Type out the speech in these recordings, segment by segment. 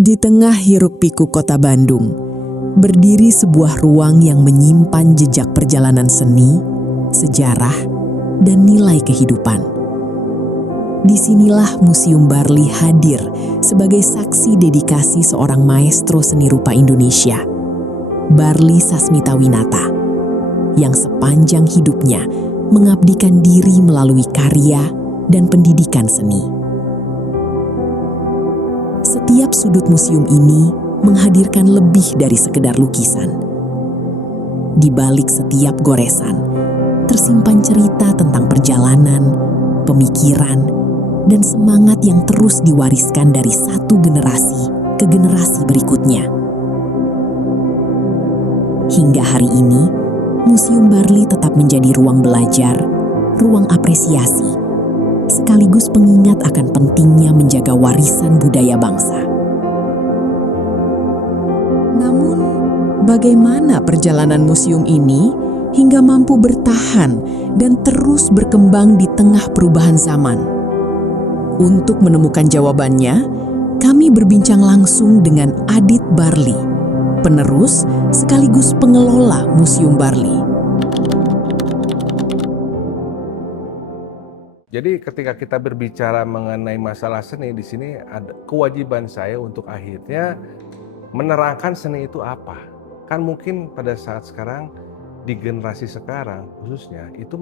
Di tengah hiruk-pikuk kota Bandung, berdiri sebuah ruang yang menyimpan jejak perjalanan seni, sejarah, dan nilai kehidupan. Disinilah Museum Barli hadir sebagai saksi dedikasi seorang maestro seni rupa Indonesia, Barli Sasmitawinata, yang sepanjang hidupnya mengabdikan diri melalui karya dan pendidikan seni. Setiap sudut museum ini menghadirkan lebih dari sekedar lukisan. Di balik setiap goresan, tersimpan cerita tentang perjalanan, pemikiran, dan semangat yang terus diwariskan dari satu generasi ke generasi berikutnya. Hingga hari ini, Museum Barli tetap menjadi ruang belajar, ruang apresiasi, sekaligus pengingat akan pentingnya menjaga warisan budaya bangsa. Namun, bagaimana perjalanan museum ini hingga mampu bertahan dan terus berkembang di tengah perubahan zaman? Untuk menemukan jawabannya, kami berbincang langsung dengan Adit Barli, penerus sekaligus pengelola Museum Barli. Jadi ketika kita berbicara mengenai masalah seni, di sini ada kewajiban saya untuk akhirnya menerangkan seni itu apa. Kan mungkin pada saat sekarang, di generasi sekarang khususnya, itu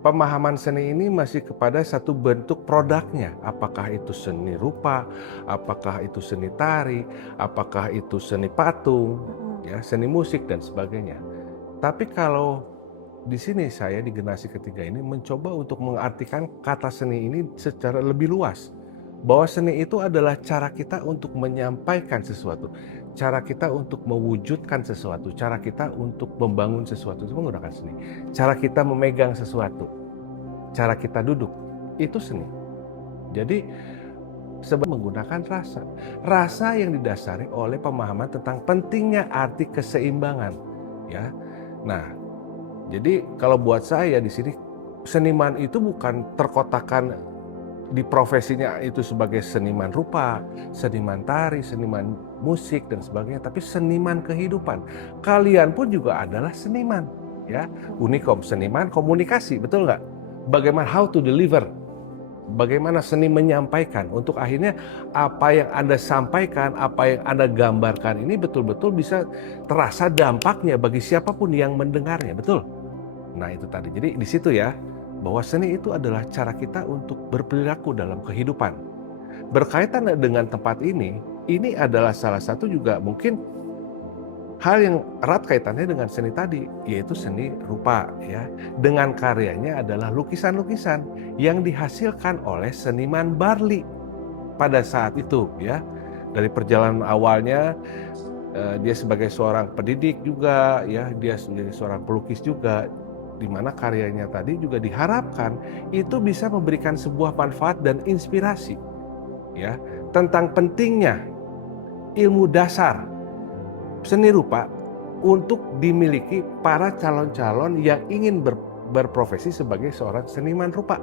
pemahaman seni ini masih kepada satu bentuk produknya. Apakah itu seni rupa, apakah itu seni tari, apakah itu seni patung, ya, seni musik dan sebagainya. Tapi kalau di sini saya di generasi ketiga ini mencoba untuk mengartikan kata seni ini secara lebih luas. Bahwa seni itu adalah cara kita untuk menyampaikan sesuatu. Cara kita untuk mewujudkan sesuatu. Cara kita untuk membangun sesuatu itu menggunakan seni. Cara kita memegang sesuatu. Cara kita duduk. Itu seni. Jadi sebab menggunakan rasa. Rasa yang didasari oleh pemahaman tentang pentingnya arti keseimbangan. Ya. Nah, jadi kalau buat saya di sini seniman itu bukan terkotakan di profesinya itu sebagai seniman rupa, seniman tari, seniman musik dan sebagainya, tapi seniman kehidupan. Kalian pun juga adalah seniman, ya. Unikom, seniman komunikasi, betul nggak? Bagaimana how to deliver? Bagaimana seni menyampaikan untuk akhirnya apa yang Anda sampaikan, apa yang Anda gambarkan ini betul-betul bisa terasa dampaknya bagi siapapun yang mendengarnya, betul? Nah itu tadi, jadi di situ ya, bahwa seni itu adalah cara kita untuk berperilaku dalam kehidupan. Berkaitan dengan tempat ini adalah salah satu juga mungkin hal yang erat kaitannya dengan seni tadi, yaitu seni rupa ya. Dengan karyanya adalah lukisan-lukisan yang dihasilkan oleh seniman Barli pada saat itu ya. Dari perjalanan awalnya dia sebagai seorang pendidik juga ya, dia menjadi seorang pelukis juga, di mana karyanya tadi juga diharapkan itu bisa memberikan sebuah manfaat dan inspirasi ya tentang pentingnya ilmu dasar seni rupa untuk dimiliki para calon-calon yang ingin berprofesi sebagai seorang seniman rupa.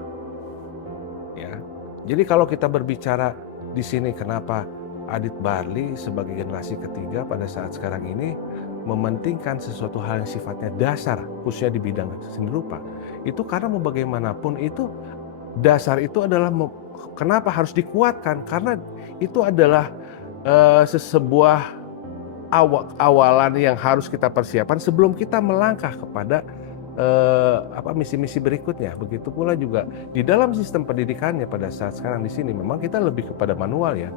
Ya. Jadi kalau kita berbicara di sini kenapa Adit Barli sebagai generasi ketiga pada saat sekarang ini mementingkan sesuatu hal yang sifatnya dasar, khususnya di bidang seni rupa, itu karena mau bagaimanapun itu dasar itu adalah kenapa harus dikuatkan, karena itu adalah sebuah awalan yang harus kita persiapkan sebelum kita melangkah kepada misi-misi berikutnya. Begitu pula juga di dalam sistem pendidikannya pada saat sekarang di sini memang kita lebih kepada manual ya,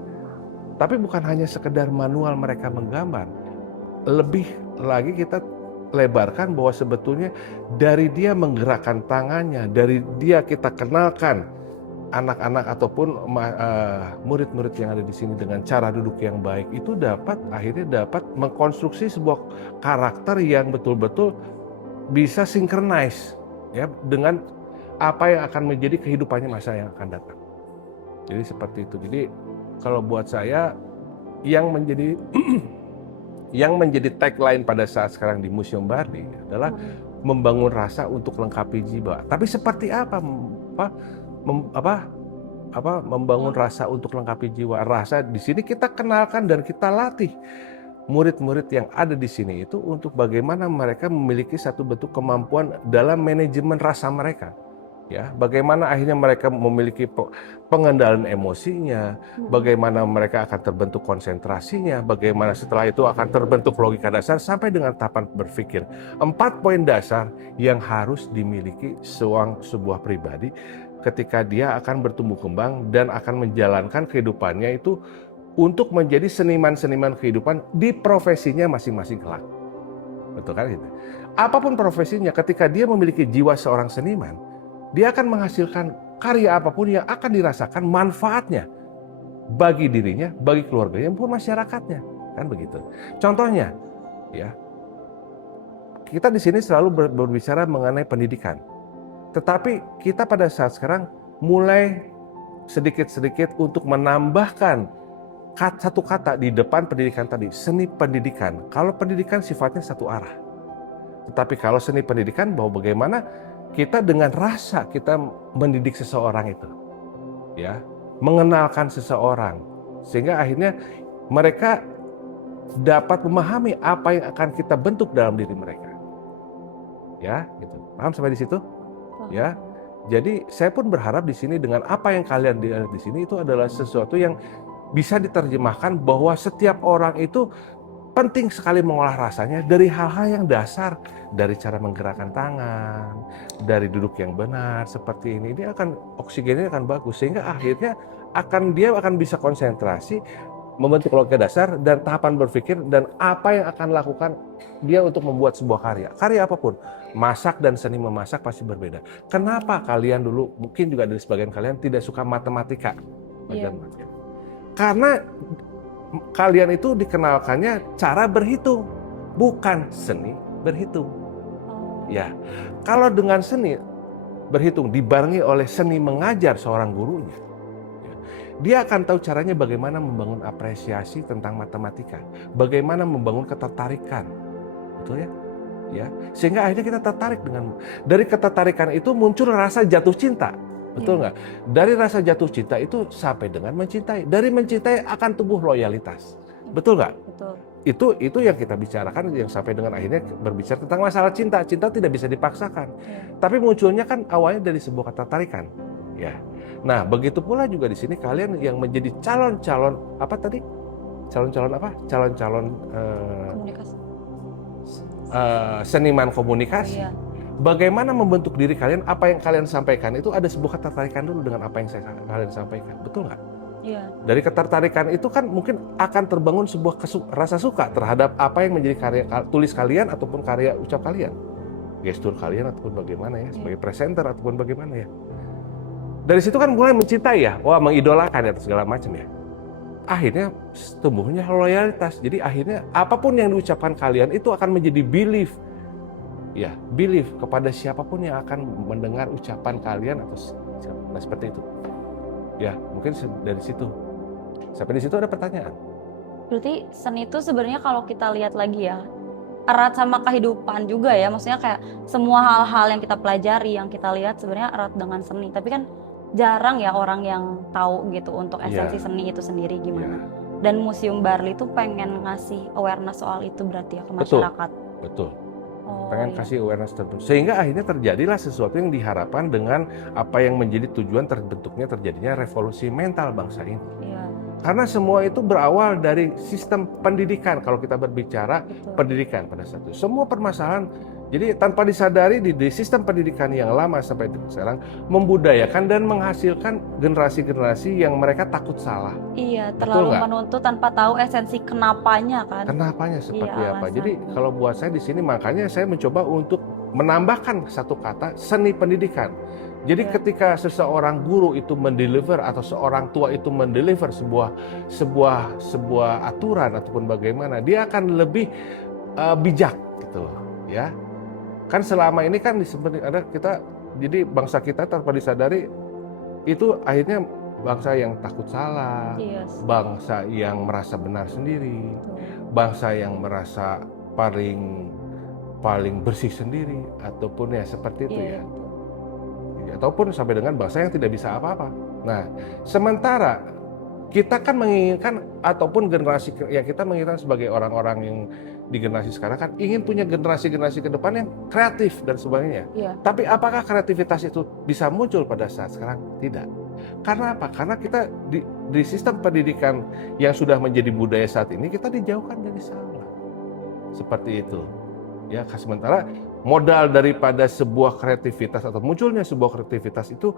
tapi bukan hanya sekedar manual mereka menggambar. Lebih lagi kita lebarkan bahwa sebetulnya dari dia menggerakkan tangannya, dari dia kita kenalkan anak-anak ataupun murid-murid yang ada di sini dengan cara duduk yang baik, itu akhirnya dapat mengkonstruksi sebuah karakter yang betul-betul bisa synchronize ya dengan apa yang akan menjadi kehidupannya masa yang akan datang. Jadi seperti itu. Jadi kalau buat saya yang menjadi tagline pada saat sekarang di Museum Barli adalah membangun rasa untuk lengkapi jiwa. Tapi seperti apa membangun rasa untuk lengkapi jiwa. Rasa di sini kita kenalkan dan kita latih murid-murid yang ada di sini itu untuk bagaimana mereka memiliki satu bentuk kemampuan dalam manajemen rasa mereka. Ya, bagaimana akhirnya mereka memiliki pengendalian emosinya, bagaimana mereka akan terbentuk konsentrasinya, bagaimana setelah itu akan terbentuk logika dasar sampai dengan tahapan berpikir. 4 poin dasar yang harus dimiliki sebuah pribadi ketika dia akan bertumbuh kembang dan akan menjalankan kehidupannya itu untuk menjadi seniman-seniman kehidupan di profesinya masing-masing kelak. Betul kan gitu? Apapun profesinya, ketika dia memiliki jiwa seorang seniman, dia akan menghasilkan karya apapun yang akan dirasakan manfaatnya bagi dirinya, bagi keluarganya, maupun masyarakatnya, kan begitu. Contohnya, ya, kita di sini selalu berbicara mengenai pendidikan, tetapi kita pada saat sekarang mulai sedikit-sedikit untuk menambahkan satu kata di depan pendidikan tadi, seni pendidikan. Kalau pendidikan sifatnya satu arah, tetapi kalau seni pendidikan bahwa bagaimana kita dengan rasa kita mendidik seseorang itu, ya, mengenalkan seseorang, sehingga akhirnya mereka dapat memahami apa yang akan kita bentuk dalam diri mereka, ya, gitu. Paham sampai di situ? Ya, jadi saya pun berharap di sini dengan apa yang kalian lihat di sini itu adalah sesuatu yang bisa diterjemahkan bahwa setiap orang itu penting sekali mengolah rasanya dari hal-hal yang dasar, dari cara menggerakkan tangan, dari duduk yang benar seperti ini. Ini akan oksigennya akan bagus sehingga akhirnya dia akan bisa konsentrasi, membentuk logika dasar dan tahapan berpikir dan apa yang akan lakukan dia untuk membuat sebuah karya. Karya apapun, masak dan seni memasak pasti berbeda. Kenapa kalian dulu mungkin juga dari sebagian kalian tidak suka matematika? Karena kalian itu dikenalkannya cara berhitung, bukan seni berhitung. Ya, kalau dengan seni berhitung dibarengi oleh seni mengajar seorang gurunya, dia akan tahu caranya bagaimana membangun apresiasi tentang matematika, bagaimana membangun ketertarikan, betul ya? Ya, sehingga akhirnya kita tertarik dari ketertarikan itu muncul rasa jatuh cinta. Betul nggak? Dari rasa jatuh cinta itu sampai dengan mencintai. Dari mencintai akan tumbuh loyalitas. Betul nggak? Betul. Itu yang kita bicarakan, yang sampai dengan akhirnya berbicara tentang masalah cinta. Cinta tidak bisa dipaksakan. Tapi munculnya kan awalnya dari sebuah ketertarikan. Ya. Nah, begitu pula juga di sini kalian yang menjadi calon-calon apa tadi? Calon-calon apa? Calon-calon Komunikasi. Seniman komunikasi. Iya. Bagaimana membentuk diri kalian, apa yang kalian sampaikan itu ada sebuah ketertarikan dulu dengan apa yang kalian sampaikan, betul nggak? Iya. Dari ketertarikan itu kan mungkin akan terbangun sebuah rasa suka terhadap apa yang menjadi karya tulis kalian ataupun karya ucap kalian, gestur kalian ataupun bagaimana ya, sebagai presenter ataupun bagaimana ya. Dari situ kan mulai mencintai ya, wah mengidolakan ya segala macam ya. Akhirnya tumbuhnya loyalitas. Jadi akhirnya apapun yang diucapkan kalian itu akan menjadi belief. Ya, belief kepada siapapun yang akan mendengar ucapan kalian atau seperti itu. Ya, mungkin dari situ. Sampai di situ ada pertanyaan. Berarti seni itu sebenarnya kalau kita lihat lagi ya, erat sama kehidupan juga ya. Maksudnya kayak semua hal-hal yang kita pelajari, yang kita lihat sebenarnya erat dengan seni. Tapi kan jarang ya orang yang tahu gitu untuk esensi seni itu sendiri gimana. Dan Museum Barli itu pengen ngasih awareness soal itu berarti ya ke masyarakat. Betul. Pengen kasih awareness tertentu. Sehingga akhirnya terjadilah sesuatu yang diharapkan dengan apa yang menjadi tujuan terjadinya revolusi mental bangsa ini. Iya. Karena semua itu berawal dari sistem pendidikan. Kalau kita berbicara pendidikan pada saat itu, semua permasalahan jadi tanpa disadari di sistem pendidikan yang lama sampai sekarang membudayakan dan menghasilkan generasi-generasi yang mereka takut salah. Iya, terlalu menuntut tanpa tahu esensi kenapanya kan. Kenapanya seperti iya, apa. Jadi kalau buat saya di sini makanya saya mencoba untuk menambahkan satu kata seni pendidikan. Jadi ketika seseorang guru itu mendeliver atau seorang tua itu mendeliver sebuah aturan ataupun bagaimana, dia akan lebih bijak gitu loh, ya. Kan selama ini kan ada kita, jadi bangsa kita tanpa disadari itu akhirnya bangsa yang takut salah, bangsa yang merasa benar sendiri, bangsa yang merasa paling bersih sendiri ataupun ya seperti itu ya. ataupun sampai dengan bangsa yang tidak bisa apa-apa. Nah, sementara kita kan menginginkan, ataupun generasi yang kita menginginkan sebagai orang-orang yang di generasi sekarang kan ingin punya generasi-generasi ke depan yang kreatif dan sebagainya. Iya. Tapi apakah kreativitas itu bisa muncul pada saat sekarang? Tidak. Karena apa? Karena kita di sistem pendidikan yang sudah menjadi budaya saat ini, kita dijauhkan dari sana. Seperti itu. Ya, sementara modal daripada sebuah kreativitas atau munculnya sebuah kreativitas itu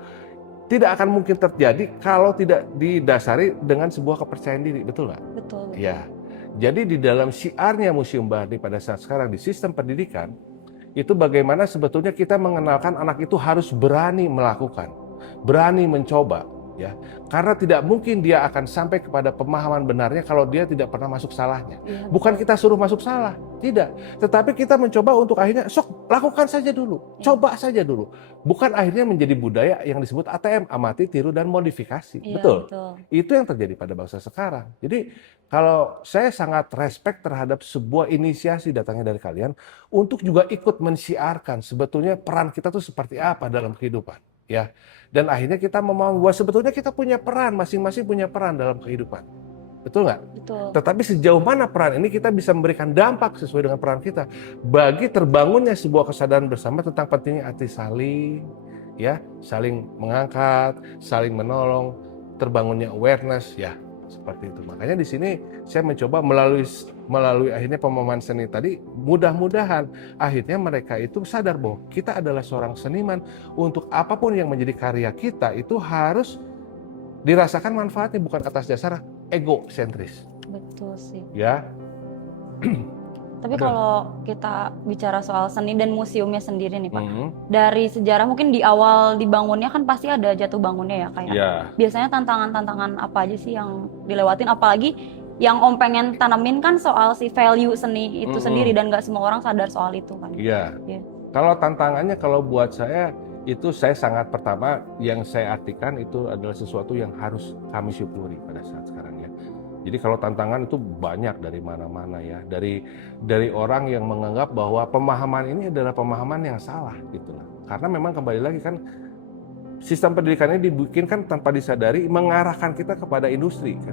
tidak akan mungkin terjadi kalau tidak didasari dengan sebuah kepercayaan diri, betul nggak? Betul. Ya. Jadi di dalam syiarnya Museum Barli pada saat sekarang di sistem pendidikan, itu bagaimana sebetulnya kita mengenalkan anak itu harus berani melakukan, berani mencoba, ya. Karena tidak mungkin dia akan sampai kepada pemahaman benarnya kalau dia tidak pernah masuk salahnya. Iya, Bukan kita suruh masuk salah, tidak. Tetapi kita mencoba untuk akhirnya, sok lakukan saja dulu, coba saja dulu. Bukan akhirnya menjadi budaya yang disebut ATM, amati, tiru, dan modifikasi. Iya, Betul? betul. Itu yang terjadi pada bangsa sekarang. Jadi kalau saya sangat respect terhadap sebuah inisiasi datangnya dari kalian untuk juga ikut mensiarkan sebetulnya peran kita tuh seperti apa dalam kehidupan, ya. Dan akhirnya kita memahami bahwa sebetulnya kita punya peran, masing-masing punya peran dalam kehidupan. Betul nggak? Betul. Tetapi sejauh mana peran ini kita bisa memberikan dampak sesuai dengan peran kita bagi terbangunnya sebuah kesadaran bersama tentang pentingnya arti saling, ya, saling mengangkat, saling menolong, terbangunnya awareness, ya, seperti itu. Makanya di sini saya mencoba melalui akhirnya pemahaman seni tadi, mudah-mudahan akhirnya mereka itu sadar bahwa kita adalah seorang seniman, untuk apapun yang menjadi karya kita itu harus dirasakan manfaatnya, bukan atas dasar egosentris, Betul sih. ya. Tapi Betul. kalau kita bicara soal seni dan museumnya sendiri nih Pak, Mhm. dari sejarah mungkin di awal dibangunnya kan pasti ada jatuh bangunnya ya kayak. Ya. Biasanya tantangan-tantangan apa aja sih yang dilewatin, apalagi yang Om pengen tanemin kan soal si value seni itu sendiri, dan nggak semua orang sadar soal itu kan. Iya. Iya. Kalau tantangannya, kalau buat saya itu, saya sangat pertama yang saya artikan itu adalah sesuatu yang harus kami syukuri pada saat sekarang, ya. Jadi kalau tantangan itu banyak dari mana-mana, ya, dari orang yang menganggap bahwa pemahaman ini adalah pemahaman yang salah gitu lah. Karena memang kembali lagi kan sistem pendidikan ini dibikinkan tanpa disadari mengarahkan kita kepada industri kan.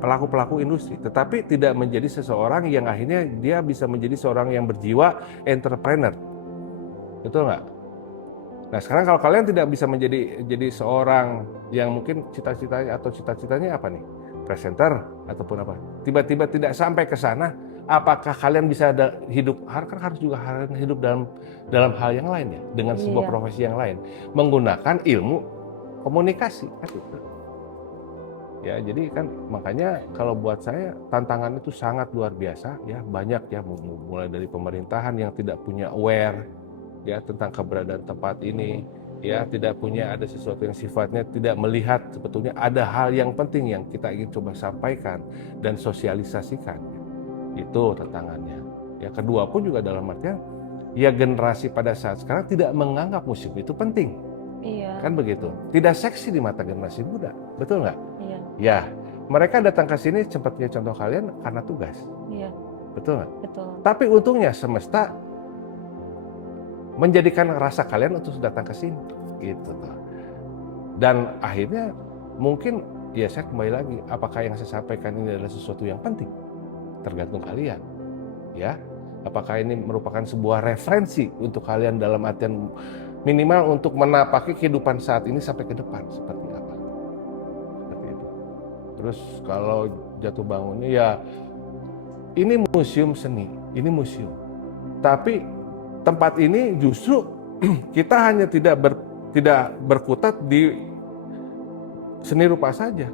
Pelaku-pelaku industri, tetapi tidak menjadi seseorang yang akhirnya dia bisa menjadi seorang yang berjiwa entrepreneur. Betul nggak? Nah, sekarang kalau kalian tidak bisa jadi seorang yang mungkin cita-citanya apa nih? Presenter ataupun apa? Tiba-tiba tidak sampai ke sana, apakah kalian bisa hidup? Kan harus juga hidup dalam hal yang lain, ya, dengan sebuah profesi yang lain, menggunakan ilmu komunikasi kan itu. Ya, jadi kan makanya kalau buat saya tantangan itu sangat luar biasa, ya, banyak, ya, mulai dari pemerintahan yang tidak punya aware, ya, tentang keberadaan tempat ini, ya, tidak punya ada sesuatu yang sifatnya tidak melihat sebetulnya ada hal yang penting yang kita ingin coba sampaikan dan sosialisasikan. Itu tantangannya. Ya, kedua pun juga dalam artian, ya, generasi pada saat sekarang tidak menganggap museum itu penting. Iya. Kan begitu. Tidak seksi di mata generasi muda. Betul nggak? Iya. Ya, mereka datang ke sini seperti contoh kalian karena tugas. Iya. Betul nggak? Betul. Tapi untungnya semesta menjadikan rasa kalian untuk datang ke sini, gitu. Dan akhirnya mungkin, ya, saya kembali lagi, apakah yang saya sampaikan ini adalah sesuatu yang penting? Tergantung kalian, ya. Apakah ini merupakan sebuah referensi untuk kalian dalam artian minimal untuk menapaki kehidupan saat ini sampai ke depan seperti apa? Seperti itu. Terus kalau jatuh bangunnya, ya, ini museum seni, ini museum. Tapi tempat ini justru kita hanya tidak berkutat di seni rupa saja.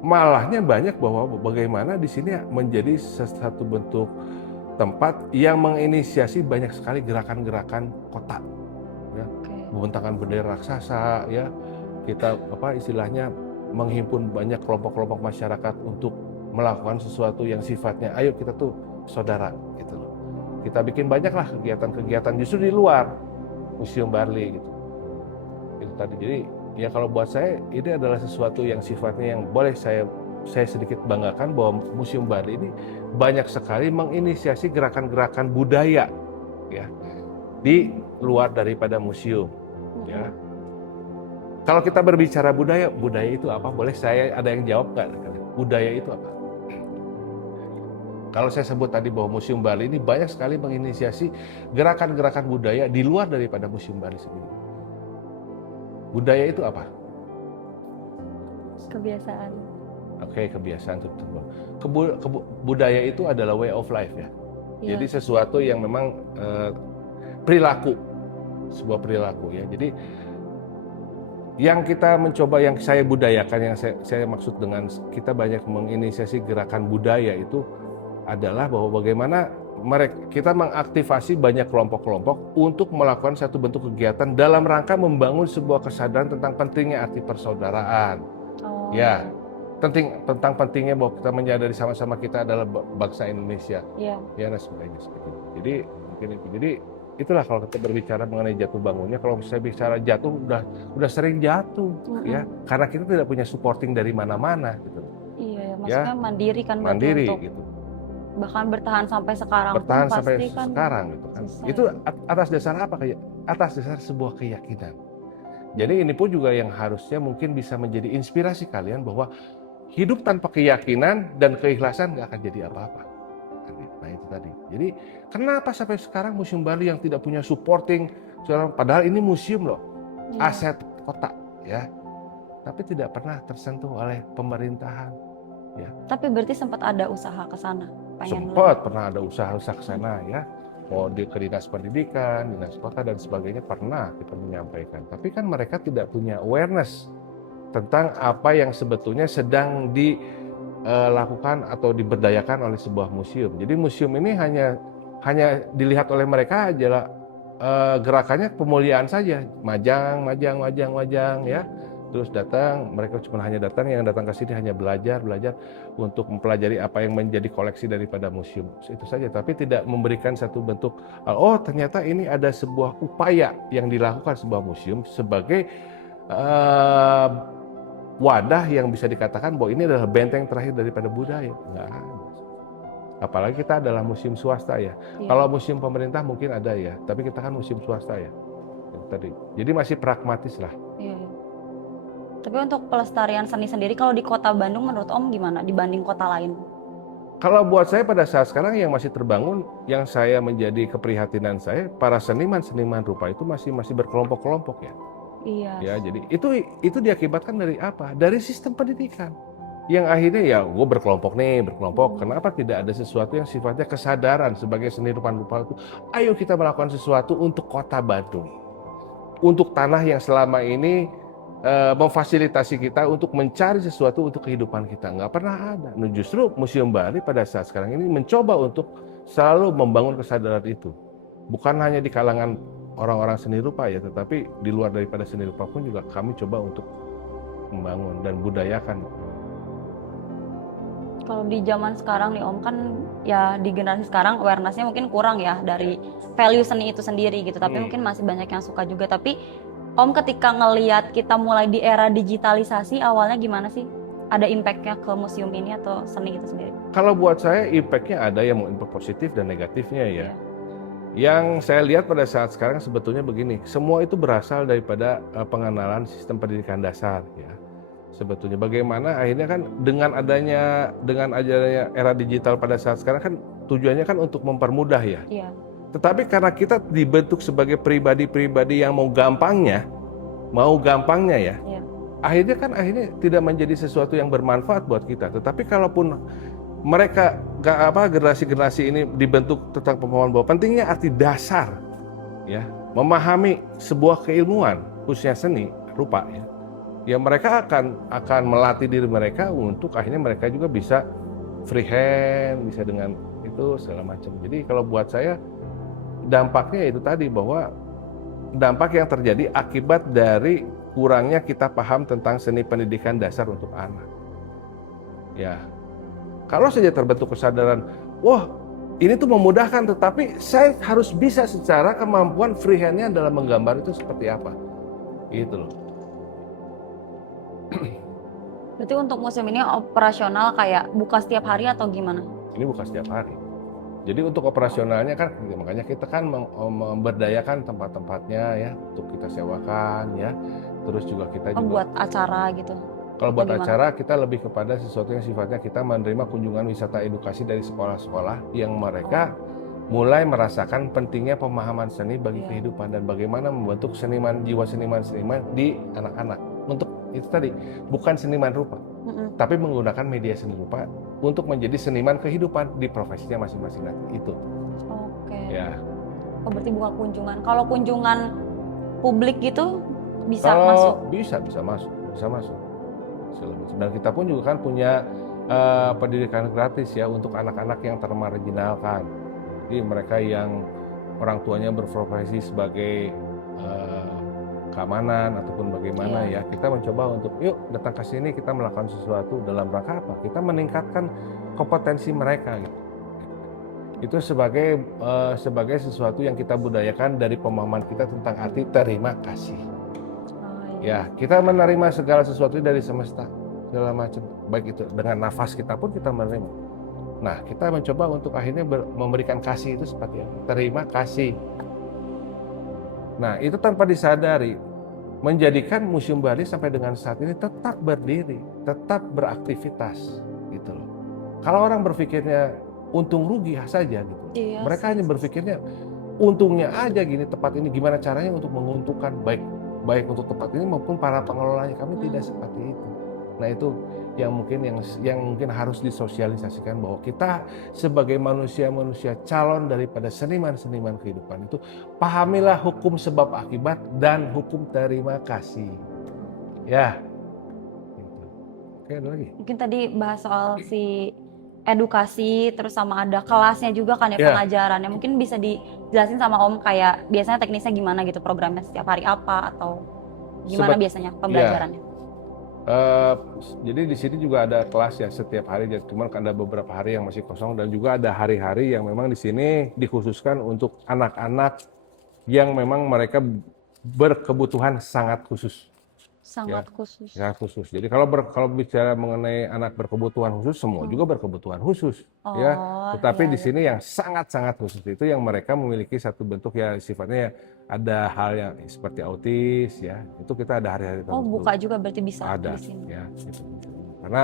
Malahnya banyak bahwa bagaimana di sini menjadi satu bentuk tempat yang menginisiasi banyak sekali gerakan-gerakan kota, ya. Membentangkan bendera raksasa, ya. Kita istilahnya menghimpun banyak kelompok-kelompok masyarakat untuk melakukan sesuatu yang sifatnya ayo kita tuh saudara gitu loh. Kita bikin banyaklah kegiatan-kegiatan justru di luar Museum Barli gitu. Itu tadi. Jadi ya kalau buat saya ini adalah sesuatu yang sifatnya yang boleh saya sedikit banggakan bahwa Museum Barli ini banyak sekali menginisiasi gerakan-gerakan budaya, ya, di luar daripada museum, ya. Kalau kita berbicara budaya, budaya itu apa? Boleh saya ada yang jawab nggak? Budaya itu apa? Kalau saya sebut tadi bahwa Museum Bali ini banyak sekali menginisiasi gerakan-gerakan budaya di luar daripada Museum Bali sendiri. Budaya itu apa? Kebiasaan. Oke, kebiasaan itu. Budaya itu adalah way of life ya. Iya. Jadi sesuatu yang memang perilaku, sebuah perilaku ya. Jadi yang kita mencoba, yang saya budayakan, yang saya maksud dengan kita banyak menginisiasi gerakan budaya itu adalah bahwa bagaimana kita mengaktifasi banyak kelompok-kelompok untuk melakukan satu bentuk kegiatan dalam rangka membangun sebuah kesadaran tentang pentingnya arti persaudaraan. Oh. Ya, tentang pentingnya bahwa kita menyadari sama-sama kita adalah bangsa Indonesia. Iya. Ya, dan sebagainya seperti itu. Jadi mungkin itu. Jadi itulah kalau kita berbicara mengenai jatuh bangunnya. Kalau saya bicara jatuh, udah sering jatuh, ya, karena kita tidak punya supporting dari mana-mana, gitu. Iya, ya, maksudnya mandiri kan, Mandiri, untuk gitu. bahkan bertahan sampai sekarang. Bertahan pun sampai pasti kan sekarang, gitu kan. susah. Itu atas dasar apa? Atas dasar sebuah keyakinan. Jadi ini pun juga yang harusnya mungkin bisa menjadi inspirasi kalian bahwa hidup tanpa keyakinan dan keikhlasan nggak akan jadi apa-apa. Nah itu tadi. Jadi kenapa sampai sekarang Museum Bali yang tidak punya supporting, padahal ini museum loh, aset kota ya, tapi tidak pernah tersentuh oleh pemerintahan. Ya. Tapi berarti sempat ada usaha ke sana. Sempat pernah ada usaha-usaha ke sana ya. Mau ke dinas pendidikan, dinas kota dan sebagainya pernah kita menyampaikan. Tapi kan mereka tidak punya awareness tentang apa yang sebetulnya sedang dilakukan atau diberdayakan oleh sebuah museum. Jadi museum ini hanya dilihat oleh mereka adalah gerakannya pemuliaan saja, majang ya. Terus datang, mereka cuma hanya datang, yang datang ke sini hanya belajar untuk mempelajari apa yang menjadi koleksi daripada museum. Itu saja, tapi tidak memberikan satu bentuk, oh ternyata ini ada sebuah upaya yang dilakukan sebuah museum sebagai wadah yang bisa dikatakan bahwa ini adalah benteng terakhir daripada budaya. Enggak ada. Apalagi kita adalah museum swasta ya. Kalau museum pemerintah mungkin ada ya, tapi kita kan museum swasta ya. Tadi. Jadi masih pragmatis lah. Iya. Tapi untuk pelestarian seni sendiri, kalau di kota Bandung menurut Om gimana dibanding kota lain? Kalau buat saya pada saat sekarang yang masih terbangun, yang saya menjadi keprihatinan saya, para seniman rupa itu masih berkelompok-kelompok ya. Iya. Ya, jadi itu diakibatkan dari apa? Dari sistem pendidikan. Yang akhirnya ya gue berkelompok. Kenapa tidak ada sesuatu yang sifatnya kesadaran sebagai seni rupa-rupa itu? Ayo kita melakukan sesuatu untuk kota Bandung. Untuk tanah yang selama ini memfasilitasi kita untuk mencari sesuatu untuk kehidupan kita. Nggak pernah ada. Nah, justru Museum Bali pada saat sekarang ini mencoba untuk selalu membangun kesadaran itu. Bukan hanya di kalangan orang-orang seni rupa ya, tetapi di luar daripada seni rupa pun juga kami coba untuk membangun dan budayakan. Kalau di zaman sekarang nih Om, kan ya di generasi sekarang awareness-nya mungkin kurang ya dari value seni itu sendiri gitu. Tapi mungkin masih banyak yang suka juga. Tapi Om ketika ngelihat kita mulai di era digitalisasi, awalnya gimana sih? Ada impact-nya ke museum ini atau seni itu sendiri? Kalau buat saya impact-nya ada yang impact positif dan negatifnya ya. Yang saya lihat pada saat sekarang sebetulnya begini, semua itu berasal daripada pengenalan sistem pendidikan dasar ya. Sebetulnya bagaimana akhirnya kan dengan adanya era digital pada saat sekarang kan tujuannya kan untuk mempermudah ya. Iya. Tetapi karena kita dibentuk sebagai pribadi-pribadi yang mau gampangnya ya, akhirnya tidak menjadi sesuatu yang bermanfaat buat kita. Tetapi kalaupun mereka generasi-generasi ini dibentuk tentang pemahaman bahwa pentingnya arti dasar, ya, memahami sebuah keilmuan khususnya seni rupa, ya mereka akan melatih diri mereka untuk akhirnya mereka juga bisa freehand, bisa dengan itu segala macam. Jadi kalau buat saya dampaknya itu tadi, bahwa dampak yang terjadi akibat dari kurangnya kita paham tentang seni pendidikan dasar untuk anak. Ya, kalau saja terbentuk kesadaran, wah ini tuh memudahkan, tetapi saya harus bisa secara kemampuan freehand-nya dalam menggambar itu seperti apa, gitu loh. Berarti untuk museum ini operasional kayak buka setiap hari atau gimana? Ini buka setiap hari. Jadi untuk operasionalnya kan, makanya kita kan memberdayakan tempat-tempatnya ya, untuk kita sewakan ya. Terus juga kita Oh, juga buat acara gitu. kalau buat Atau gimana? acara kita lebih kepada sesuatu yang sifatnya kita menerima kunjungan wisata edukasi dari sekolah-sekolah yang mereka mulai merasakan pentingnya pemahaman seni bagi Iya. kehidupan dan bagaimana membentuk seniman, jiwa seniman-seniman di anak-anak. Untuk itu tadi, bukan seniman rupa, Mm-mm. tapi menggunakan media seni rupa untuk menjadi seniman kehidupan di profesinya masing-masing. Itu Oke. ya. Oh, berarti bukan kunjungan. Kalau kunjungan publik gitu bisa masuk. Kalau bisa masuk, bisa masuk. Dan kita pun juga kan punya pendidikan gratis ya untuk anak-anak yang termarginalkan. Jadi mereka yang orang tuanya berprofesi sebagai keamanan ataupun bagaimana Iya. ya, kita mencoba untuk yuk datang ke sini kita melakukan sesuatu dalam rangka apa? Kita meningkatkan kompetensi mereka gitu. Itu sebagai sesuatu yang kita budayakan dari pemahaman kita tentang arti terima kasih. Oh, Ya, iya. kita menerima segala sesuatu dari semesta, segala macam. Baik itu dengan nafas kita pun kita menerima. Nah, kita mencoba untuk akhirnya memberikan kasih itu seperti apa? Terima kasih. Nah, itu tanpa disadari menjadikan Museum Bali sampai dengan saat ini tetap berdiri, tetap beraktivitas gitu loh. Kalau orang berpikirnya untung rugi saja gitu. Iya Mereka sih. hanya berpikirnya untungnya aja gini tempat ini gimana caranya untuk menguntungkan baik untuk tempat ini maupun para pengelolanya. Kami tidak seperti itu. Nah, itu yang mungkin harus disosialisasikan bahwa kita sebagai manusia calon daripada seniman-seniman kehidupan itu pahamilah hukum sebab akibat dan hukum terima kasih. Ya. Gitu. Oke, ada lagi? Mungkin tadi bahas soal si edukasi, terus sama ada kelasnya juga kan ya, Ya. pengajarannya. Mungkin bisa dijelasin sama Om kayak biasanya teknisnya gimana gitu, programnya setiap hari apa atau gimana biasanya pembelajarannya? Jadi di sini juga ada kelas ya setiap hari, cuman ada beberapa hari yang masih kosong dan juga ada hari-hari yang memang di sini dikhususkan untuk anak-anak yang memang mereka berkebutuhan sangat khusus. Sangat khusus. Sangat khusus. Jadi kalau bicara mengenai anak berkebutuhan khusus, semua juga berkebutuhan khusus, ya. Tetapi di sini yang sangat-sangat khusus itu yang mereka memiliki satu bentuk ya sifatnya ya, ada hal yang seperti autis ya. Itu kita ada hari-hari tertentu. Oh, buka juga berarti bisa Ada, di sini. ya. Gitu. Karena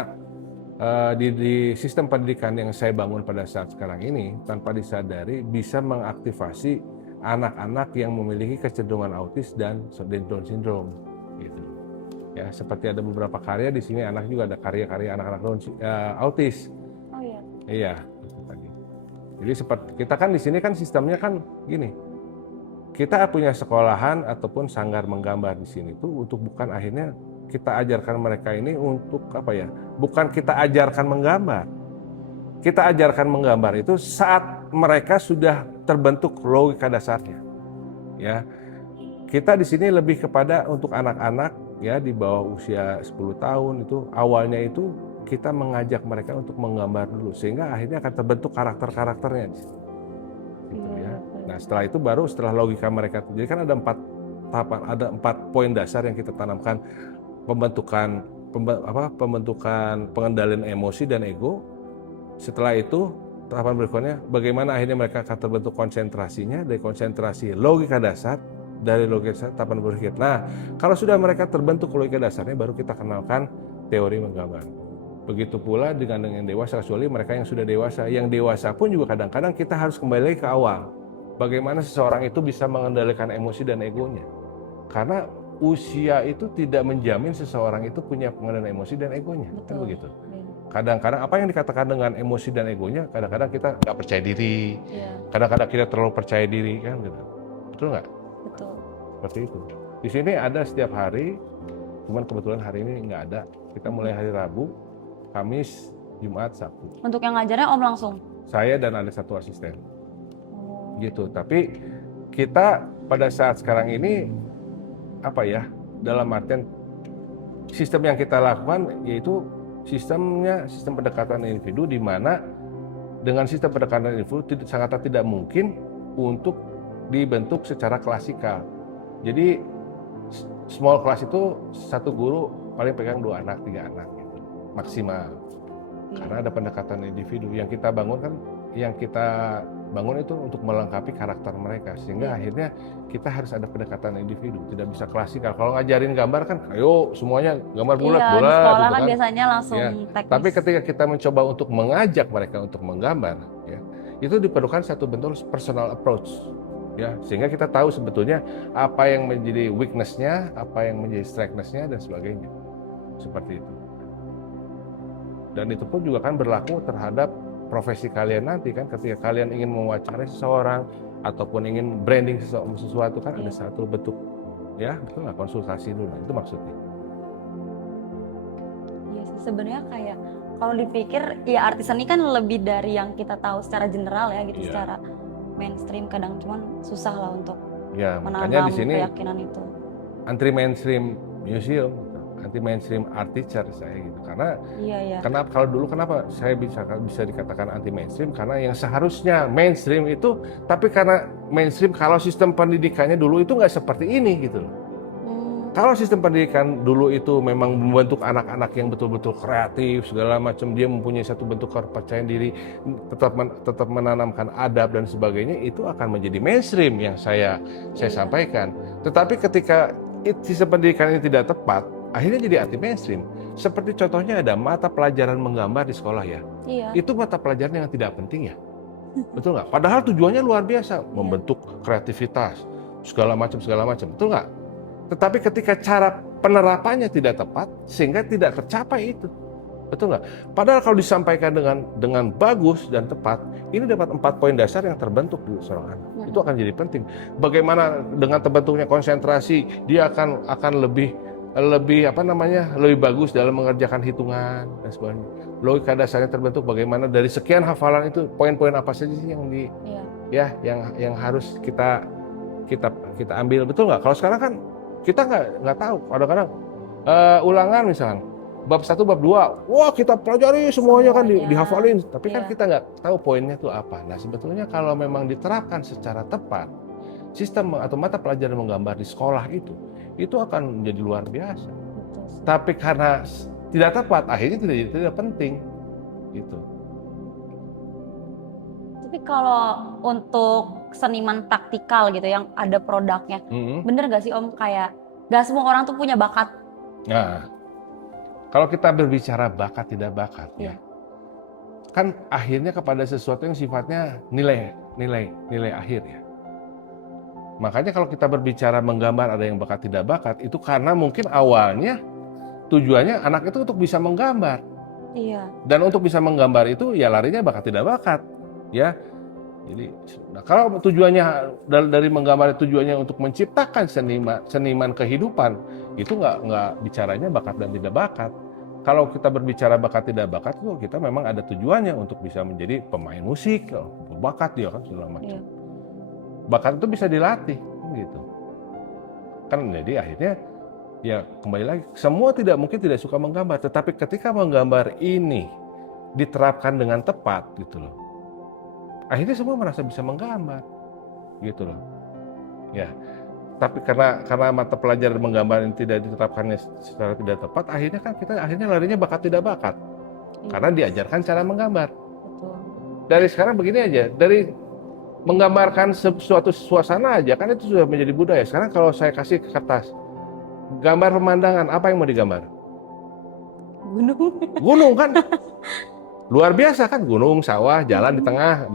di sistem pendidikan yang saya bangun pada saat sekarang ini tanpa disadari bisa mengaktifasi anak-anak yang memiliki kecenderungan autis dan Down syndrome gitu. Ya, seperti ada beberapa karya di sini anak juga ada karya-karya anak-anak autis. Oh iya. Iya, itu tadi. Jadi seperti kita kan di sini kan sistemnya kan gini. Kita punya sekolahan ataupun sanggar menggambar di sini tuh untuk bukan akhirnya kita ajarkan mereka ini untuk apa ya? Bukan kita ajarkan menggambar. Kita ajarkan menggambar itu saat mereka sudah terbentuk logika dasarnya. Ya. Kita di sini lebih kepada untuk anak-anak ya di bawah usia 10 tahun itu awalnya itu kita mengajak mereka untuk menggambar dulu sehingga akhirnya akan terbentuk karakter-karakternya di situ. Gitu ya. Nah, setelah logika mereka jadi kan ada 4 tahapan, ada 4 poin dasar yang kita tanamkan pembentukan pengendalian emosi dan ego. Setelah itu tahapan berikutnya bagaimana akhirnya mereka akan terbentuk konsentrasinya dari konsentrasi logika dasar. Dari logika tahapan berpikir. Nah, kalau sudah mereka terbentuk logika dasarnya, baru kita kenalkan teori menggambar. Begitu pula dengan dewasa, kecuali mereka yang sudah dewasa. Yang dewasa pun juga kadang-kadang kita harus kembali ke awal. Bagaimana seseorang itu bisa mengendalikan emosi dan egonya. Karena usia itu tidak menjamin seseorang itu punya pengendalian emosi dan egonya. Kan begitu. Kadang-kadang apa yang dikatakan dengan emosi dan egonya, kadang-kadang kita nggak percaya diri. Kadang-kadang kita terlalu percaya diri, kan gitu. Betul nggak? Betul. Seperti itu. Di sini ada setiap hari, cuman kebetulan hari ini nggak ada. Kita mulai hari Rabu, Kamis, Jumat, Sabtu. Untuk yang ngajarnya Om langsung? Saya dan ada 1 asisten. Gitu. Tapi kita pada saat sekarang ini apa ya? Dalam artian sistem yang kita lakukan yaitu sistem pendekatan individu di mana dengan sistem pendekatan individu sangat tidak mungkin untuk dibentuk secara klasikal. Jadi small class itu 1 guru paling pegang 2 anak, 3 anak gitu, maksimal. Karena ada pendekatan individu yang kita bangun kan, yang kita bangun itu untuk melengkapi karakter mereka, sehingga akhirnya kita harus ada pendekatan individu, tidak bisa klasikal. Kalau ngajarin gambar kan, ayo semuanya gambar Iya, bulat-bulat di sekolah gitu kan kan. biasanya langsung Ya, teknis. tapi ketika kita mencoba untuk mengajak mereka untuk menggambar, ya, itu diperlukan satu bentuk personal approach, ya, sehingga kita tahu sebetulnya apa yang menjadi weakness-nya, apa yang menjadi strength-nya dan sebagainya, seperti itu. Dan itu pun juga kan berlaku terhadap profesi kalian nanti kan, ketika kalian ingin mewawancarai seseorang ataupun ingin branding sesuatu kan ada satu bentuk, ya betul nggak, konsultasi dulu, itu maksudnya. Iya sih, sebenarnya kayak kalau dipikir ya artis seni kan lebih dari yang kita tahu secara general ya gitu, Iya. secara mainstream kadang cuman susah lah untuk Ya makanya menanam di sini keyakinan itu. anti mainstream museum, anti mainstream art teacher saya gitu. Karena Iya. kenapa, kalau dulu kenapa saya bisa dikatakan anti mainstream, karena yang seharusnya mainstream itu, tapi karena mainstream kalau sistem pendidikannya dulu itu nggak seperti ini gitu loh. Kalau sistem pendidikan dulu itu memang membentuk anak-anak yang betul-betul kreatif segala macam, dia mempunyai satu bentuk kepercayaan diri, tetap menanamkan adab dan sebagainya, itu akan menjadi mainstream yang saya sampaikan. Tetapi ketika sistem pendidikan ini tidak tepat, akhirnya jadi anti mainstream. Seperti contohnya ada mata pelajaran menggambar di sekolah ya. Iya. Itu mata pelajaran yang tidak penting ya. Betul nggak? Padahal tujuannya luar biasa, membentuk kreativitas segala macam, betul nggak? Tetapi ketika cara penerapannya tidak tepat, sehingga tidak tercapai itu, betul nggak? Padahal kalau disampaikan dengan bagus dan tepat, ini dapat 4 poin dasar yang terbentuk di seorang anak. Itu akan jadi penting. Bagaimana dengan terbentuknya konsentrasi, dia akan lebih bagus dalam mengerjakan hitungan dan sebagainya. Logika dasarnya terbentuk bagaimana dari sekian hafalan itu poin-poin apa saja sih yang harus kita ambil, betul nggak? Kalau sekarang kan kita nggak tahu, kadang-kadang ulangan misalnya bab 1 bab 2, wah kita pelajari semuanya kan dihafalin, tapi kan kita nggak tahu poinnya itu apa. Nah sebetulnya kalau memang diterapkan secara tepat, sistem atau mata pelajaran menggambar di sekolah itu akan menjadi luar biasa. Tapi karena tidak tepat, akhirnya tidak penting gitu. Tapi kalau untuk seniman praktikal gitu yang ada produknya, bener gak sih Om, kayak gak semua orang tuh punya bakat? Nah, kalau kita berbicara bakat tidak bakat ya, kan akhirnya kepada sesuatu yang sifatnya nilai akhir ya. Makanya kalau kita berbicara menggambar ada yang bakat tidak bakat, itu karena mungkin awalnya tujuannya anak itu untuk bisa menggambar. Iya. Dan untuk bisa menggambar itu ya larinya bakat tidak bakat, ya. Jadi, kalau tujuannya dari menggambar tujuannya untuk menciptakan seniman kehidupan, itu nggak bicaranya bakat dan tidak bakat. Kalau kita berbicara bakat tidak bakat itu kita memang ada tujuannya untuk bisa menjadi pemain musik, bakat dia kan segala macam. Iya. Bakat itu bisa dilatih, gitu. Kan jadi akhirnya ya kembali lagi, semua mungkin tidak suka menggambar, tetapi ketika menggambar ini diterapkan dengan tepat gitu loh, akhirnya semua merasa bisa menggambar gitu loh ya. Tapi karena mata pelajaran menggambar ini tidak diterapkannya secara tidak tepat, akhirnya kan kita larinya bakat tidak bakat karena diajarkan cara menggambar. Betul. Dari sekarang begini aja, dari menggambarkan suatu suasana aja kan itu sudah menjadi budaya. Sekarang kalau saya kasih kertas gambar pemandangan, apa yang mau digambar? Gunung kan? Luar biasa kan, gunung, sawah, jalan di tengah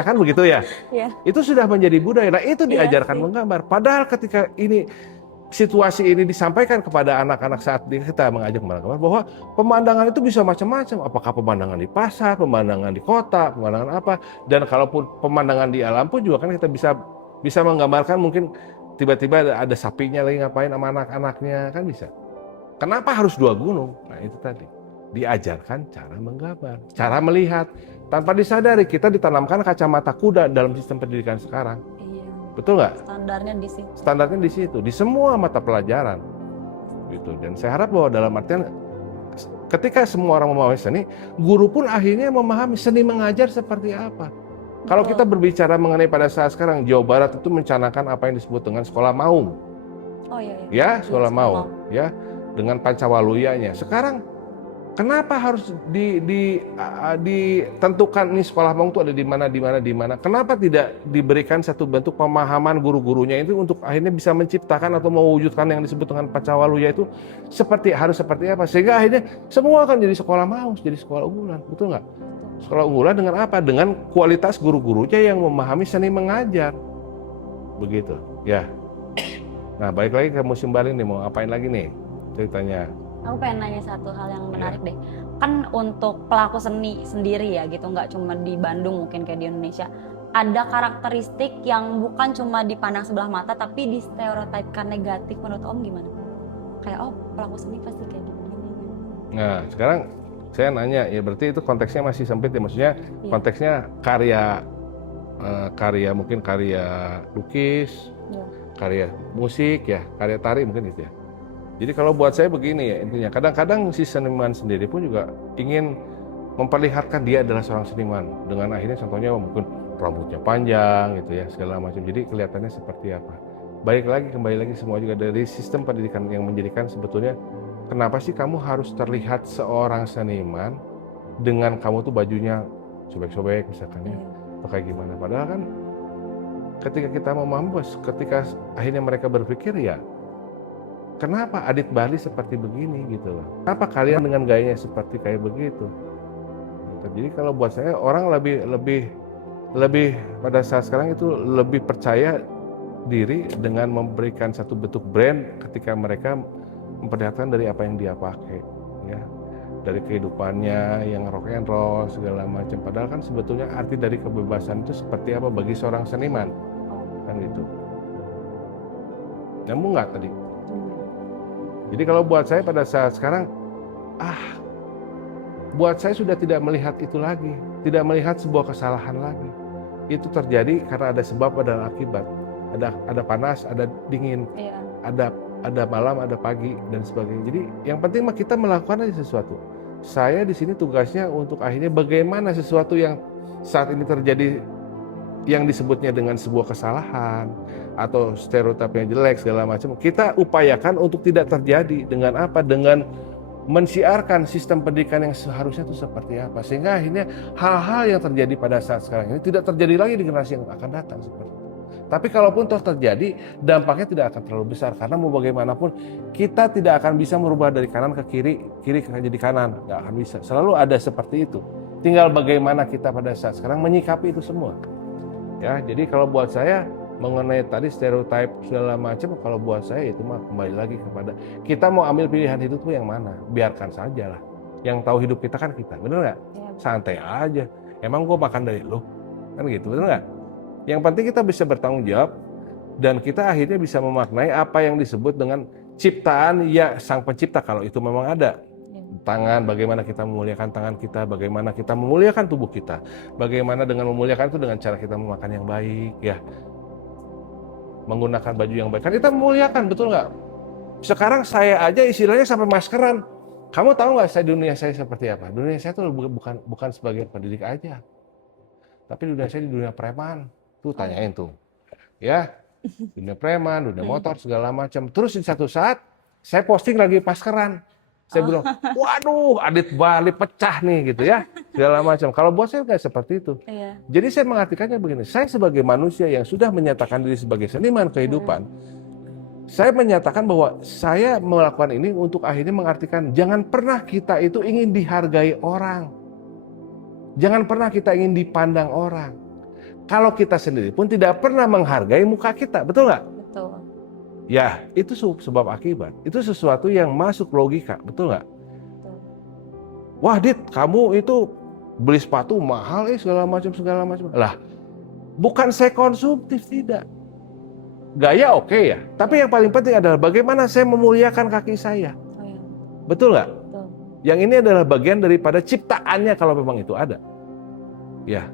kan begitu ya? Iya. Itu sudah menjadi budaya. Nah itu diajarkan menggambar. Padahal ketika situasi ini disampaikan kepada anak-anak saat kita mengajak menggambar, bahwa pemandangan itu bisa macam-macam. Apakah pemandangan di pasar, pemandangan di kota, pemandangan apa. Dan kalaupun pemandangan di alam pun juga kan kita bisa menggambarkan, mungkin tiba-tiba ada sapinya lagi ngapain sama anak-anaknya, kan bisa. Kenapa harus 2 gunung? Nah itu tadi, diajarkan cara menggambar, cara melihat. Tanpa disadari kita ditanamkan kacamata kuda dalam sistem pendidikan sekarang. Iya. Betul nggak? Standarnya di situ. Standarnya di situ, di semua mata pelajaran. Gitu. Dan saya harap bahwa dalam artian ketika semua orang memahami seni, guru pun akhirnya memahami seni mengajar seperti apa. Kalau kita berbicara mengenai pada saat sekarang, Jawa Barat itu mencanangkan apa yang disebut dengan sekolah maung. Oh iya. Ya, sekolah maung. Ya, dengan pancawaluyanya. Sekarang Kenapa harus ditentukan nih sekolah Maung itu ada di mana? Kenapa tidak diberikan satu bentuk pemahaman guru-gurunya itu untuk akhirnya bisa menciptakan atau mewujudkan yang disebut dengan Pacawaluya itu harus seperti apa? Sehingga akhirnya semua akan jadi sekolah Maung, jadi sekolah unggulan, betul nggak? Sekolah unggulan dengan apa? Dengan kualitas guru-gurunya yang memahami seni mengajar, begitu, ya. Nah, balik lagi ke Museum Bali nih, mau ngapain lagi nih ceritanya? Aku pengen nanya satu hal yang menarik deh. Kan untuk pelaku seni sendiri ya gitu, nggak cuma di Bandung mungkin kayak di Indonesia. Ada karakteristik yang bukan cuma dipandang sebelah mata tapi distereotipkan negatif. Menurut Om gimana? Kayak pelaku seni pasti kayak gini. Nah, sekarang saya nanya ya, berarti itu konteksnya masih sempit ya, maksudnya konteksnya karya mungkin karya lukis, karya musik ya, karya tari mungkin gitu ya. Jadi kalau buat saya begini ya intinya, kadang-kadang si seniman sendiri pun juga ingin memperlihatkan dia adalah seorang seniman dengan akhirnya contohnya mungkin rambutnya panjang gitu ya segala macam, jadi kelihatannya seperti apa. Kembali lagi semua juga dari sistem pendidikan yang menjadikan sebetulnya kenapa sih kamu harus terlihat seorang seniman dengan kamu tuh bajunya sobek-sobek misalkan ya, atau kayak gimana, padahal kan ketika kita memahami, ketika akhirnya mereka berpikir ya kenapa Adit Bali seperti begini gitu loh. Kenapa kalian dengan gayanya seperti kayak begitu? Jadi kalau buat saya orang lebih pada saat sekarang itu lebih percaya diri dengan memberikan satu bentuk brand ketika mereka memperlihatkan dari apa yang dia pakai, ya, dari kehidupannya yang rock and roll segala macam. Padahal kan sebetulnya arti dari kebebasan itu seperti apa bagi seorang seniman, kan gitu. Nyambung nggak tadi? Jadi kalau buat saya pada saat sekarang, buat saya sudah tidak melihat itu lagi, tidak melihat sebuah kesalahan lagi. Itu terjadi karena ada sebab, ada akibat, ada panas, ada dingin, ada malam, ada pagi dan sebagainya. Jadi yang penting mah kita melakukan aja sesuatu. Saya di sini tugasnya untuk akhirnya bagaimana sesuatu yang saat ini terjadi yang disebutnya dengan sebuah kesalahan atau stereotip yang jelek segala macam, kita upayakan untuk tidak terjadi. Dengan apa? Dengan mensiarkan sistem pendidikan yang seharusnya itu seperti apa, sehingga akhirnya hal-hal yang terjadi pada saat sekarang ini tidak terjadi lagi di generasi yang akan datang seperti itu. Tapi kalaupun toh terjadi, dampaknya tidak akan terlalu besar karena mau bagaimanapun kita tidak akan bisa merubah dari kanan ke kiri, kiri ke jadi kanan, nggak akan bisa. Selalu ada seperti itu. Tinggal bagaimana kita pada saat sekarang menyikapi itu semua. Ya, jadi kalau buat saya mengenai tadi stereotip segala macam, kalau buat saya itu mah kembali lagi kepada kita mau ambil pilihan hidup tuh yang mana, biarkan saja lah. Yang tahu hidup kita kan kita, bener nggak? Santai aja. Emang gue makan dari lu, kan gitu, bener nggak? Yang penting kita bisa bertanggung jawab dan kita akhirnya bisa memaknai apa yang disebut dengan ciptaan ya sang pencipta kalau itu memang ada. Tangan, bagaimana kita memuliakan tangan kita, bagaimana kita memuliakan tubuh kita, bagaimana dengan memuliakan itu dengan cara kita memakan yang baik, ya, menggunakan baju yang baik, kan kita memuliakan, betul nggak? Sekarang saya aja istilahnya sampai maskeran. Kamu tahu nggak dunia saya seperti apa? Dunia saya tuh bukan sebagai pendidik aja, tapi dunia saya di dunia preman. Tuh tanyain tuh, ya, dunia preman, dunia motor segala macam. Terus di satu saat saya posting lagi maskeran. Saya bilang, waduh, Adit Bali pecah nih gitu ya, segala macam. Kalau buat saya nggak seperti itu. Jadi saya mengartikannya begini, saya sebagai manusia yang sudah menyatakan diri sebagai seniman kehidupan, saya menyatakan bahwa saya melakukan ini untuk akhirnya mengartikan jangan pernah kita itu ingin dihargai orang. Jangan pernah kita ingin dipandang orang. Kalau kita sendiri pun tidak pernah menghargai muka kita, betul nggak? Betul. Ya, itu sebab akibat. Itu sesuatu yang masuk logika, betul nggak? Wah, Dit, kamu itu beli sepatu mahal segala macam. Lah, bukan saya konsumtif, tidak. Gaya oke ya, tapi yang paling penting adalah bagaimana saya memuliakan kaki saya. Betul nggak? Betul. Yang ini adalah bagian daripada ciptaannya kalau memang itu ada. Ya.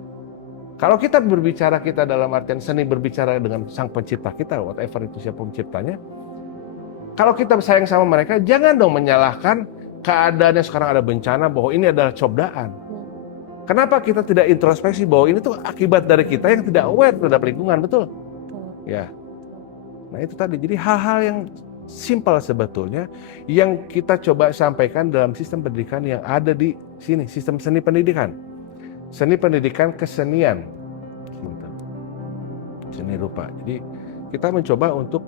Kalau kita berbicara, kita dalam artian seni berbicara dengan sang pencipta kita, whatever itu siapa penciptanya. Kalau kita sayang sama mereka, jangan dong menyalahkan keadaannya sekarang ada bencana bahwa ini adalah cobaan. Kenapa kita tidak introspeksi bahwa ini tuh akibat dari kita yang tidak aware terhadap lingkungan, betul? Ya. Nah itu tadi, jadi hal-hal yang simpel sebetulnya yang kita coba sampaikan dalam sistem pendidikan yang ada di sini, sistem seni pendidikan. Seni pendidikan kesenian. Gitu. Seni rupa. Jadi kita mencoba untuk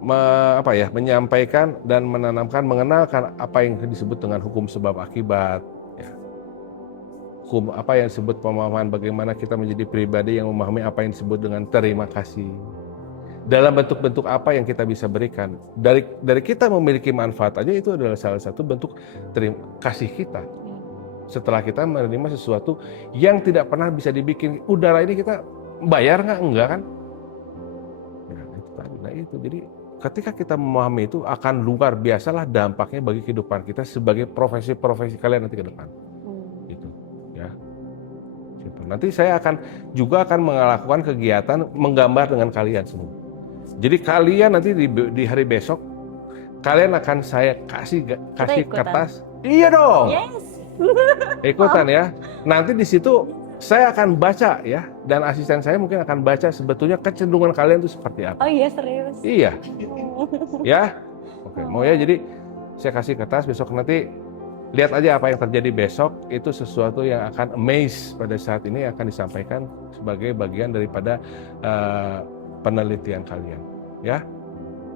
menyampaikan dan menanamkan, mengenalkan apa yang disebut dengan hukum sebab akibat, ya. Hukum apa yang disebut pemahaman bagaimana kita menjadi pribadi yang memahami apa yang disebut dengan terima kasih. Dalam bentuk-bentuk apa yang kita bisa berikan. Dari kita memiliki manfaat aja itu adalah salah satu bentuk terima kasih kita. Setelah kita menerima sesuatu yang tidak pernah bisa dibikin, udara ini kita bayar nggak? Enggak kan? Ya, itu tadi. Nah itu jadi ketika kita memahami itu akan luar biasalah dampaknya bagi kehidupan kita sebagai profesi-profesi kalian nanti ke depan. Gitu, ya. Nanti saya akan melakukan kegiatan menggambar dengan kalian semua. Jadi kalian nanti di hari besok kalian akan saya kasih kertas. Iya dong. Yes. Ikutan ya. Nanti di situ saya akan baca ya, dan asisten saya mungkin akan baca sebetulnya kecenderungan kalian itu seperti apa. Oh iya, serius. Iya. Ya. Oke, mau ya, jadi saya kasih kertas besok nanti lihat aja apa yang terjadi besok, itu sesuatu yang akan amaze pada saat ini akan disampaikan sebagai bagian daripada penelitian kalian, ya.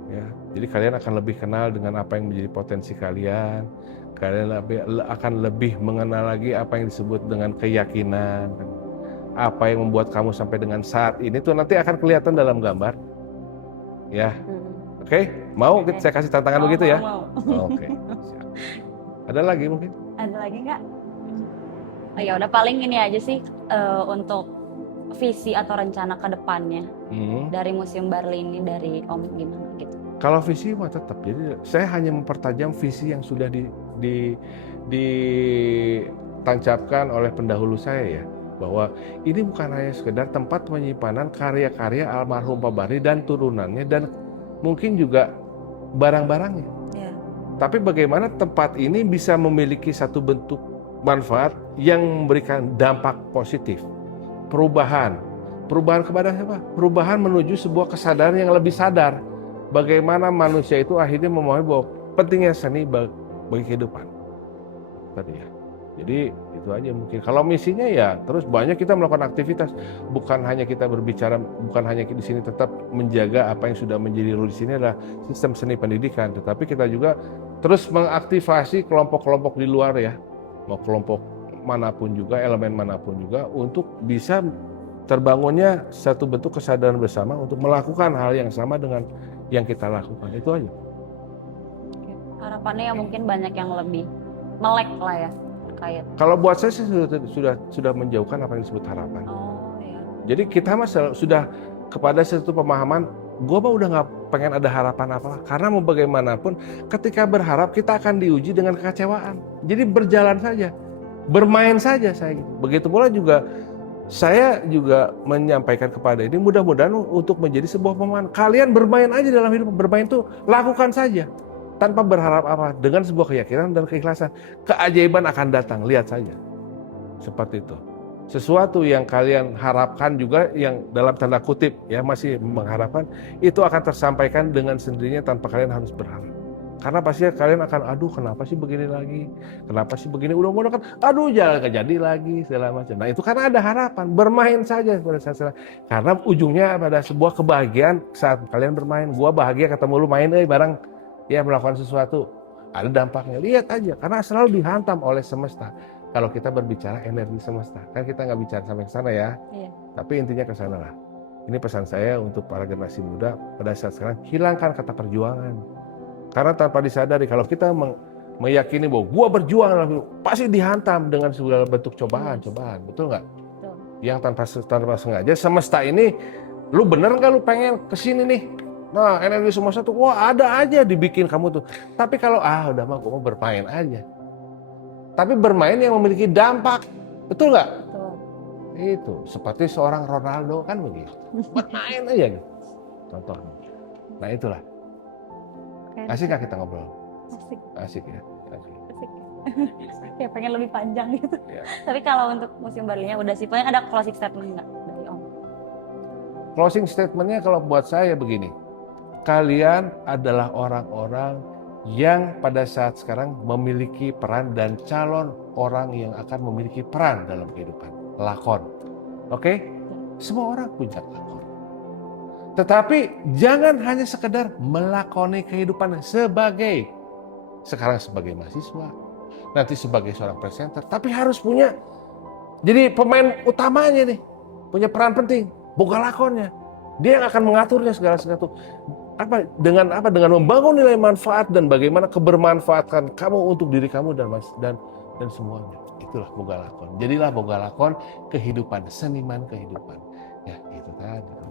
Ya. Jadi kalian akan lebih kenal dengan apa yang menjadi potensi kalian. Kalian akan lebih mengenal lagi apa yang disebut dengan keyakinan, apa yang membuat kamu sampai dengan saat ini tuh nanti akan kelihatan dalam gambar, ya. Oke, mau saya kasih tantangan begitu ya? Oke. Siap. Ada lagi mungkin? Ada lagi nggak? Oh ya udah, paling ini aja sih untuk visi atau rencana ke depannya dari Museum Barli ini, dari Om gimana gitu? Kalau visi mah tetap, jadi saya hanya mempertajam visi yang sudah ditancapkan oleh pendahulu saya ya, bahwa ini bukan hanya sekedar tempat penyimpanan karya-karya almarhum Pak Barli dan turunannya dan mungkin juga barang-barangnya. Yeah. Tapi bagaimana tempat ini bisa memiliki satu bentuk manfaat yang memberikan dampak positif, perubahan kepada siapa? Perubahan menuju sebuah kesadaran yang lebih sadar. Bagaimana manusia itu akhirnya memahami bahwa pentingnya seni bagi kehidupan. Tadi ya. Jadi itu aja mungkin. Kalau misinya ya terus banyak kita melakukan aktivitas. Bukan hanya kita berbicara, bukan hanya di sini tetap menjaga apa yang sudah menjadi rule di sini adalah sistem seni pendidikan. Tetapi kita juga terus mengaktifasi kelompok-kelompok di luar ya. Mau kelompok manapun juga, elemen manapun juga untuk bisa terbangunnya satu bentuk kesadaran bersama untuk melakukan hal yang sama dengan yang kita lakukan. Itu aja. Harapannya ya mungkin banyak yang lebih melek lah ya terkait. Kalau buat saya sih sudah menjauhkan apa yang disebut harapan. Oh iya. Jadi kita mah sudah kepada satu pemahaman, gue mah udah nggak pengen ada harapan apa-apa. Karena mau bagaimanapun, ketika berharap kita akan diuji dengan kekecewaan. Jadi berjalan saja, bermain saja saya. Begitu pula juga saya juga menyampaikan kepada ini, mudah-mudahan untuk menjadi sebuah pemahaman. Kalian bermain aja dalam hidup, bermain tuh lakukan saja. Tanpa berharap apa, dengan sebuah keyakinan dan keikhlasan. Keajaiban akan datang, lihat saja. Seperti itu. Sesuatu yang kalian harapkan juga, yang dalam tanda kutip ya masih mengharapkan, itu akan tersampaikan dengan sendirinya tanpa kalian harus berharap. Karena pasti kalian akan, aduh kenapa sih begini lagi, kenapa sih begini, udah kan, aduh jangan jadi lagi, segala macam. Nah itu karena ada harapan, bermain saja pada saat karena ujungnya pada sebuah kebahagiaan saat kalian bermain. Gua bahagia ketemu lu main, bareng ya melakukan sesuatu, ada dampaknya, lihat aja. Karena selalu dihantam oleh semesta. Kalau kita berbicara energi semesta, kan kita nggak bicara sampai ke sana ya, tapi intinya ke sana lah. Ini pesan saya untuk para generasi muda pada saat sekarang, hilangkan kata perjuangan. Karena tanpa disadari, kalau kita meyakini bahwa gua berjuang, pasti dihantam dengan segala bentuk cobaan, betul nggak? Betul. Yang tanpa sengaja, semesta ini, lu bener nggak lu pengen kesini nih? Nah, energi semesta tuh, wah ada aja dibikin kamu tuh. Tapi kalau udah mah gua mau bermain aja. Tapi bermain yang memiliki dampak, betul nggak? Betul. Itu seperti seorang Ronaldo kan begitu, bermain aja gitu. Contoh. Nah itulah. Asik gak kita ngobrol? Asik ya. Asik. Ya pengen lebih panjang gitu. Ya. Tapi kalau untuk Museum Barlinya udah sih, paling ada closing statement nggak dari Om? Closing statementnya kalau buat saya begini, kalian adalah orang-orang yang pada saat sekarang memiliki peran dan calon orang yang akan memiliki peran dalam kehidupan. Lakon. Oke? Semua orang punya lakon. Tetapi jangan hanya sekedar melakoni kehidupan sekarang sebagai mahasiswa, nanti sebagai seorang presenter, tapi harus punya jadi pemain utamanya nih, punya peran penting, boga lakonnya. Dia yang akan mengaturnya segala sesuatu. Dengan membangun nilai manfaat dan bagaimana kebermanfaatan kamu untuk diri kamu dan semuanya. Itulah boga lakon. Jadilah boga lakon kehidupan, seniman kehidupan. Ya, itu tadi.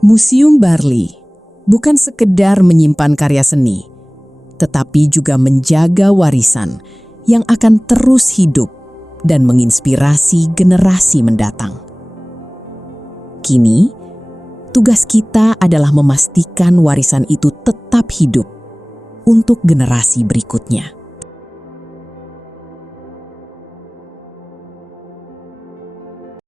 Museum Barli bukan sekedar menyimpan karya seni, tetapi juga menjaga warisan yang akan terus hidup dan menginspirasi generasi mendatang. Kini, tugas kita adalah memastikan warisan itu tetap hidup untuk generasi berikutnya.